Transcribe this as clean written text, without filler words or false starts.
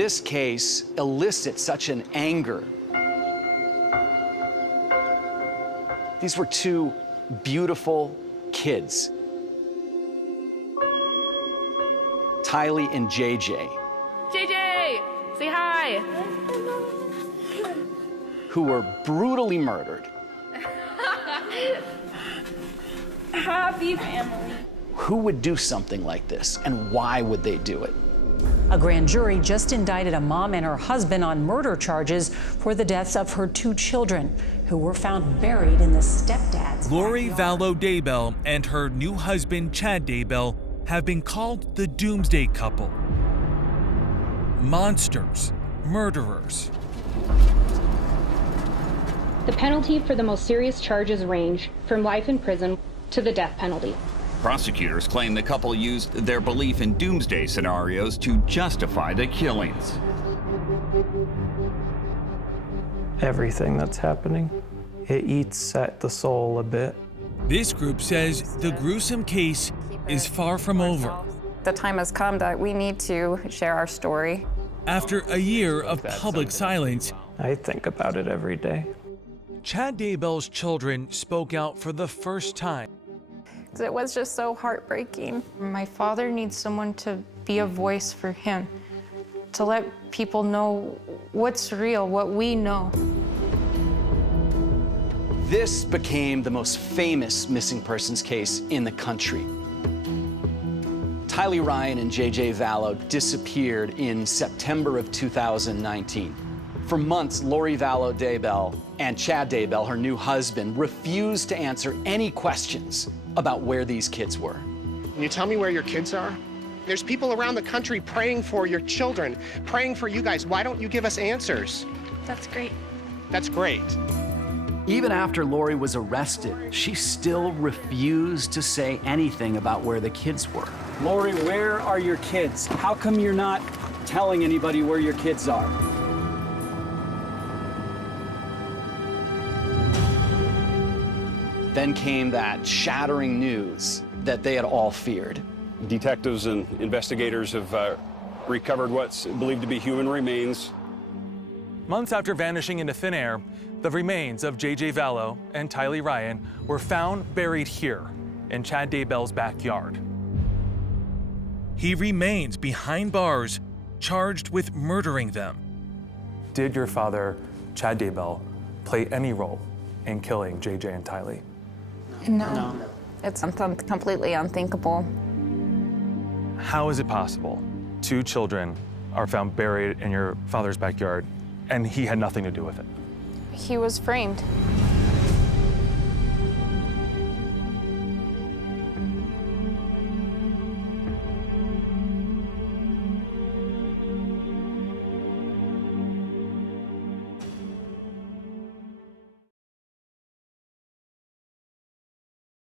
this case elicits such an anger. These were two beautiful kids, Tylee and JJ. JJ, say hi. Who were brutally murdered. Happy family. Who would do something like this, and why would they do it? A grand jury just indicted a mom and her husband on murder charges for the deaths of her two children, who were found buried in the stepdad's Lori backyard. Vallow Daybell and her new husband, Chad Daybell, have been called the Doomsday Couple. Monsters, murderers. The penalty for the most serious charges range from life in prison to the death penalty. Prosecutors claim the couple used their belief in doomsday scenarios to justify the killings. Everything that's happening, it eats at the soul a bit. This group says the gruesome case is far from over. The time has come that we need to share our story. After a year of public silence, I think about it every day. Chad Daybell's children spoke out for the first time. It was just so heartbreaking. My father needs someone to be a voice for him, to let people know what's real, what we know. This became the most famous missing persons case in the country. Tylee Ryan and JJ Vallow disappeared in September of 2019. For months, Lori Vallow Daybell and Chad Daybell, her new husband, refused to answer any questions about where these kids were. Can you tell me where your kids are? There's people around the country praying for your children, praying for you guys. Why don't you give us answers? That's great. That's great. Even after Lori was arrested, she still refused to say anything about where the kids were. Lori, where are your kids? How come you're not telling anybody where your kids are? Then came that shattering news that they had all feared. Detectives and investigators have recovered what's believed to be human remains. Months after vanishing into thin air, the remains of JJ Vallow and Tylee Ryan were found buried here in Chad Daybell's backyard. He remains behind bars, charged with murdering them. Did your father, Chad Daybell, play any role in killing JJ and Tylee? No. It's completely unthinkable. How is it possible two children are found buried in your father's backyard and he had nothing to do with it? He was framed.